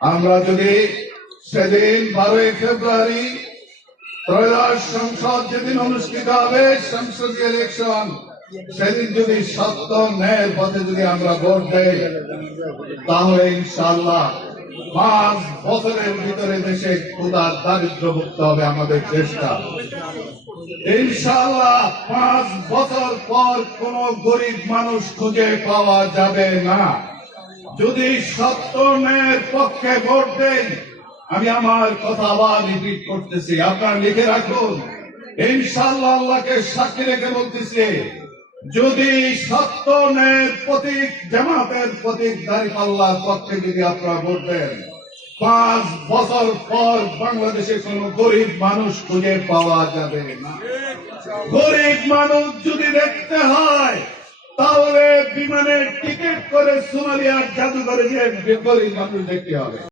আমরা যদি সেদিন বারোই ফেব্রুয়ারি ত্রয়োদশ সংসদ যেদিন অনুষ্ঠিত হবে, সংসদীয় ইলেকশন সেদিন যদি সত্য ন্যায়ের পথে যদি আমরা ভোট দেই, তাহলে ইনশাল্লাহ পাঁচ বছরের ভিতরে দেশে ক্ষুদার দারিদ্র মুক্ত হবে আমাদের চেষ্টা ইনশাআল্লাহ পাঁচ বছর পর কোন গরিব মানুষ খুঁজে পাওয়া যাবে না। যদি ন্যায়ের পক্ষে ভোট দেন, আমি আমার কথা আবার রিপিট করতেছি। আপনারা লিখে রাখুন। ইনশাআল্লাহ আল্লাহকে সাক্ষী রেখে বলতেছি, যদি সত্য ন্যায়ের প্রতীক, জামাতের প্রতীক দাঁড়িপাল্লার পক্ষে যদি আপনারা ভোট দেন, পাঁচ বছর পর বাংলাদেশে কোন গরিব মানুষ খুঁজে পাওয়া যাবে না। গরিব মানুষ যদি দেখতে হয় বিমানের টিকিট করে সোমালিয়ার জাদুঘরে গিয়ে গরিব মানুষ দেখতে হবে।